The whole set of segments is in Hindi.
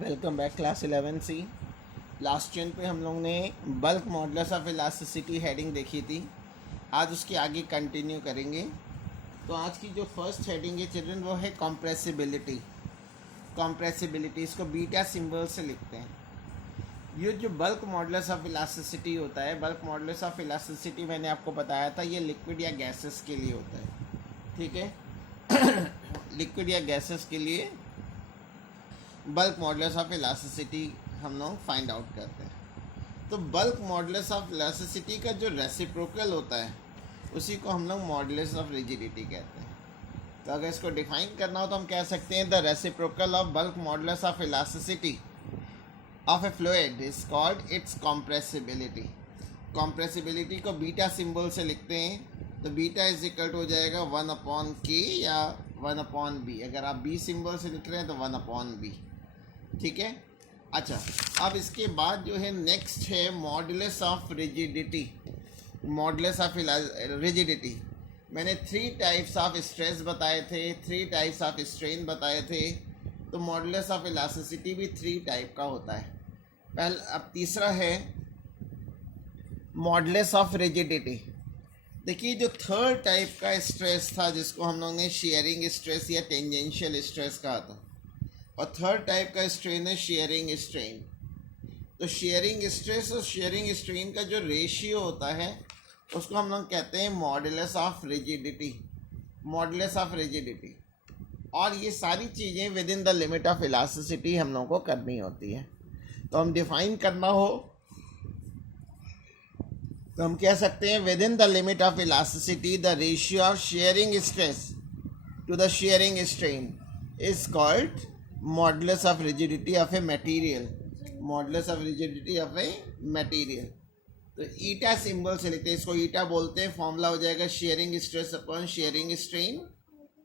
Welcome back class 11C। Last चैन पे हम लोग ने bulk modulus of elasticity heading देखी थी। आज उसके आगे कंटिन्यू करेंगे। तो आज की जो फर्स्ट हेडिंग है चिल्ड्रन वो है कॉम्प्रेसिबिलिटी। कॉम्प्रेसिबिलिटी इसको बीटा सिंबल से लिखते हैं। ये जो बल्क मॉडुलस ऑफ इलास्टिसिटी होता है, बल्क मॉडुलस ऑफ इलास्टिसिटी मैंने आपको बताया था, ये लिक्विड या गैसेस के लिए होता है। ठीक है लिक्विड या गैसेस के लिए बल्क मॉडुलस ऑफ इलास्टिसिटी हम लोग फाइंड आउट करते हैं। तो बल्क मॉडुलस ऑफ इलास्टिसिटी का जो रेसिप्रोकल होता है उसी को हम लोग मॉडुलस ऑफ रिजिडिटी कहते हैं। तो अगर इसको डिफाइन करना हो तो हम कह सकते हैं the reciprocal of bulk modulus of elasticity of A fluid is called its compressibility. Compressibility को बीटा सिंबल से लिखते हैं। तो बीटा इज इक्वल टू हो जाएगा 1/k या 1/b। अगर आप बी सिंबल से लिख रहे हैं तो 1/b। ठीक है। अच्छा, अब इसके बाद जो है नेक्स्ट है modulus of rigidity. Modulus of rigidity मैंने 3 टाइप्स ऑफ स्ट्रेस बताए थे, 3 टाइप्स ऑफ स्ट्रेन बताए थे। तो मॉडुलस ऑफ इलास्टिसिटी भी 3 टाइप का होता है। अब तीसरा है मॉडुलस ऑफ रिजिडिटी। देखिए, जो थर्ड टाइप का स्ट्रेस था जिसको हम लोग ने शेयरिंग स्ट्रेस या टेंजेंशियल स्ट्रेस कहा था, और थर्ड टाइप का स्ट्रेन है शेयरिंग स्ट्रेन। तो शेयरिंग स्ट्रेस और शेयरिंग स्ट्रेन का जो रेशियो होता है उसको हम लोग कहते हैं modulus of rigidity. Modulus of rigidity. और ये सारी चीज़ें with in the limit of elasticity हम लोगों को करनी होती है। तो हम डिफाइन करना हो तो हम कह सकते हैं within the limit of elasticity the ratio of shearing stress to the shearing strain is called modulus of rigidity of a material. Modulus of rigidity of a material. तो ईटा सिंबल से लिखते हैं, इसको ईटा बोलते हैं। फॉर्मूला हो जाएगा shearing stress upon shearing strain,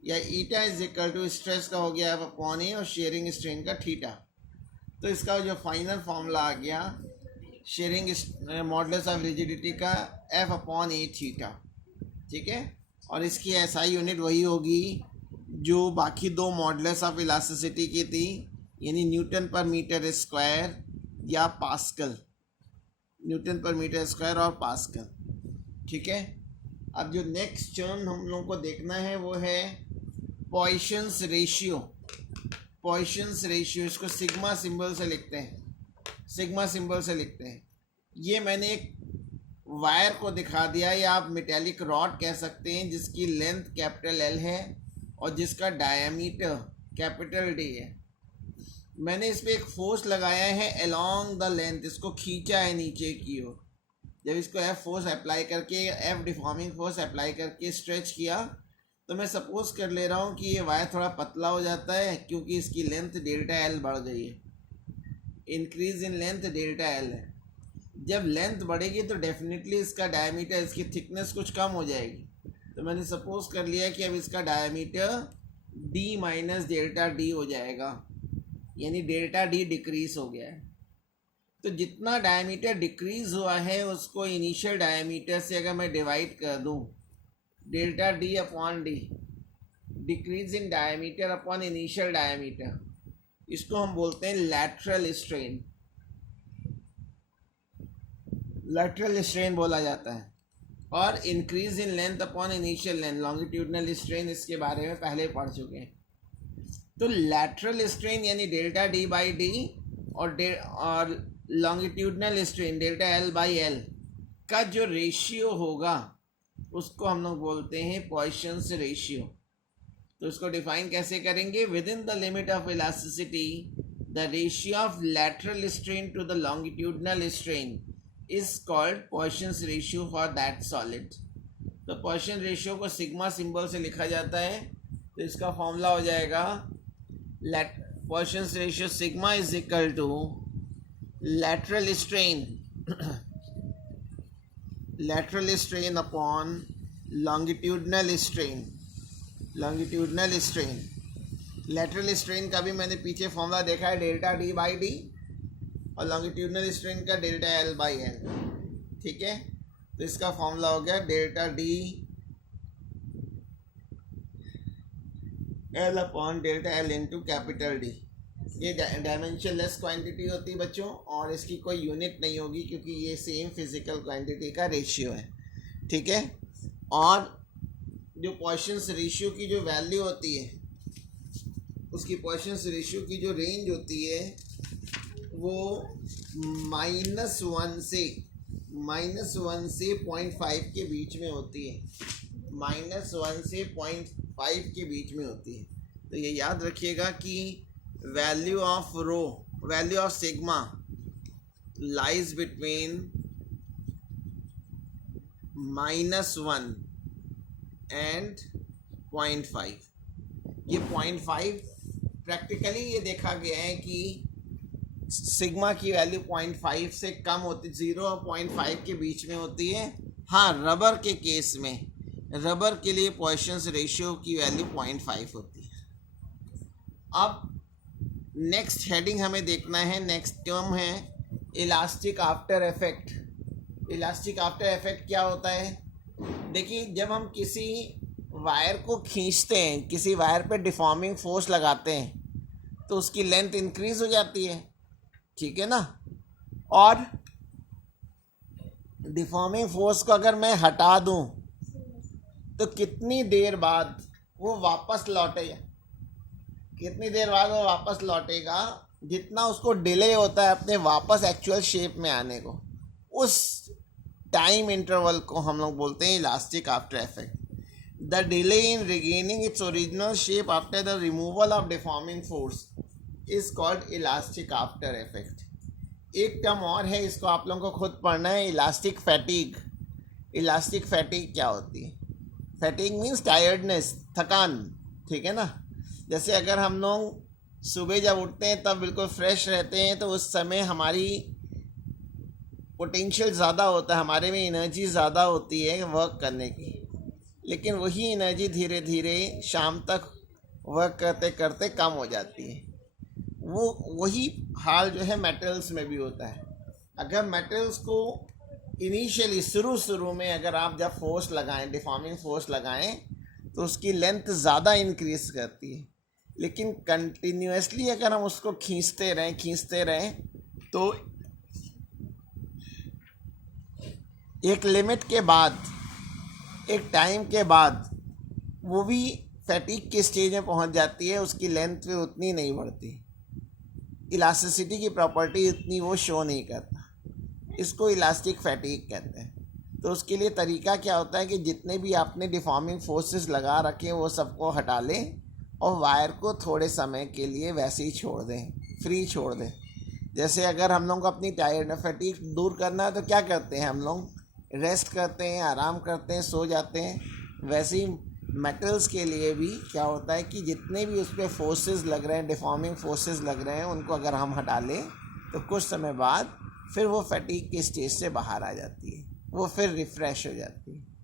या eta is equal to stress का हो गया अपॉन ए और शेयरिंग स्ट्रेन का थीटा। तो इसका जो फाइनल फॉर्मूला आ गया शेयरिंग मॉडुलस ऑफ रिजिडिटी का एफ अपॉन ए थीटा। ठीक है। और इसकी एसआई यूनिट वही होगी जो बाकी 2 मॉडुलस ऑफ इलास्टिसिटी की थी, यानी न्यूटन पर मीटर स्क्वायर या पास्कल। न्यूटन पर मीटर स्क्वायर और पास्कल। ठीक है। अब जो नेक्स्ट टर्म हम लोगों को देखना है वो है पॉइसन्स रेशियो। पॉइसन्स रेशियो, इसको सिग्मा सिंबल से लिखते हैं। सिग्मा सिंबल से लिखते हैं। ये मैंने एक वायर को दिखा दिया, या आप मेटेलिक रॉड कह सकते हैं, जिसकी लेंथ कैपिटल एल है और जिसका डायमीटर कैपिटल डी है। मैंने इस पर एक फोर्स लगाया है अलोंग द लेंथ, इसको खींचा है नीचे की ओर। जब इसको एफ फोर्स अप्लाई करके, एफ डिफॉर्मिंग फोर्स अप्लाई करके स्ट्रेच किया, तो मैं सपोज कर ले रहा हूँ कि ये वायर थोड़ा पतला हो जाता है क्योंकि इसकी लेंथ डेल्टा एल बढ़ गई है। Increase in length delta L है। जब लेंथ बढ़ेगी तो डेफिनेटली इसका डायमीटर, इसकी थिकनेस कुछ कम हो जाएगी। तो मैंने सपोज कर लिया कि अब इसका diameter D minus delta D हो जाएगा, यानी डेल्टा डी डिक्रीज हो गया है। तो जितना डायमीटर डिक्रीज हुआ है उसको इनिशियल डायमीटर से अगर मैं डिवाइड कर दूं, delta D upon D, decrease in diameter upon initial diameter, इसको हम बोलते हैं लैटरल स्ट्रेन। लैटरल स्ट्रेन बोला जाता है। और increase in length upon initial length, longitudinal strain, इसके बारे में पहले पढ़ चुके हैं। तो लैटरल स्ट्रेन यानी डेल्टा डी बाई डी और longitudinal strain delta L by L का जो रेशियो होगा उसको हम लोग बोलते हैं पॉइसन्स रेशियो। तो इसको डिफाइन कैसे करेंगे? Within the limit of elasticity the ratio of lateral strain to the longitudinal strain is called Poisson's ratio for that solid. तो पॉइसन रेशियो को सिग्मा सिंबल से लिखा जाता है। तो इसका फॉर्मूला हो जाएगा Poisson's ratio sigma is equal to lateral strain upon longitudinal strain. Longitudinal strain, lateral strain का भी मैंने पीछे फॉर्मूला देखा है, डेल्टा डी बाई डी, और लॉन्गिट्यूडनल स्ट्रेन का डेल्टा एल बाई एल। ठीक है। तो इसका फॉर्मूला हो गया delta D L upon delta L into capital D. ये डायमेंशनलेस क्वांटिटी होती है बच्चों, और इसकी कोई यूनिट नहीं होगी क्योंकि ये सेम फिजिकल क्वांटिटी का रेशियो है, ठीक है। और जो पॉइसन्स रेशियो की जो वैल्यू होती है, उसकी पॉइसन्स रेशियो की जो रेंज होती है वो -1 से 0.5 के बीच में होती है, -1 से 0.5 के बीच में होती है। तो ये याद रखिएगा कि value of rho, value of sigma lies between -1 and 0.5। ये 0.5 प्रैक्टिकली ये देखा गया है कि सिग्मा की वैल्यू 0.5 से कम होती, 0 और 0.5 के बीच में होती है। हाँ, रबर के केस में, रबर के लिए पॉइसन्स रेशियो की वैल्यू 0.5 होती है। अब नेक्स्ट हेडिंग हमें देखना है, नेक्स्ट टर्म है elastic after effect. Elastic after effect क्या होता है? देखिए, जब हम किसी वायर को खींचते हैं, किसी वायर पे डिफॉर्मिंग फोर्स लगाते हैं तो उसकी लेंथ इंक्रीज हो जाती है, ठीक है ना। और डिफॉर्मिंग फोर्स को अगर मैं हटा दूं तो कितनी देर बाद वो वापस लौटेगा, कितनी देर बाद वो वापस लौटेगा, जितना उसको डिले होता है अपने वापस एक्चुअल शेप में आने को, उस टाइम इंटरवल को हम लोग बोलते हैं elastic after effect. The delay in regaining its original shape after the removal of deforming force is called elastic after effect. एक टर्म और है, इसको आप लोगों को खुद पढ़ना है, इलास्टिक फैटिग। इलास्टिक फैटिग क्या होती है? फैटिग मीन्स टायर्डनेस, थकान, ठीक है ना। जैसे अगर हम लोग सुबह जब उठते हैं तब बिल्कुल फ्रेश रहते हैं तो उस समय हमारी पोटेंशियल ज़्यादा होता है, हमारे में एनर्जी ज़्यादा होती है वर्क करने की, लेकिन वही एनर्जी धीरे धीरे शाम तक वर्क करते करते कम हो जाती है। वही हाल जो है मेटल्स में भी होता है। अगर मेटल्स को इनिशियली शुरू में अगर आप जब फोर्स लगाएं, डिफॉर्मिंग फोर्स लगाएं, तो उसकी लेंथ ज़्यादा इंक्रीज करती है, लेकिन कंटिन्यूसली अगर हम उसको खींचते रहें तो एक लिमिट के बाद, एक टाइम के बाद वो भी फैटिग के स्टेज में पहुंच जाती है, उसकी लेंथ भी उतनी नहीं बढ़ती, इलास्टिसिटी की प्रॉपर्टी उतनी वो शो नहीं करता। इसको इलास्टिक फैटिग कहते हैं। तो उसके लिए तरीका क्या होता है कि जितने भी आपने डिफॉर्मिंग फोर्सेस लगा रखे हैं वो सबको हटा लें और वायर को थोड़े समय के लिए वैसे ही छोड़ दें, फ्री छोड़ दें। जैसे अगर हम लोग को अपनी टायर्ड फैटिग दूर करना है तो क्या करते हैं, हम लोग रेस्ट करते हैं, आराम करते हैं, सो जाते हैं। वैसे ही मेटल्स के लिए भी क्या होता है कि जितने भी उस पर फोर्सेस लग रहे हैं, डिफॉर्मिंग फोर्सेस लग रहे हैं, उनको अगर हम हटा लें तो कुछ समय बाद फिर वो फैटिग के स्टेज से बाहर आ जाती है, वो फिर रिफ़्रेश हो जाती है।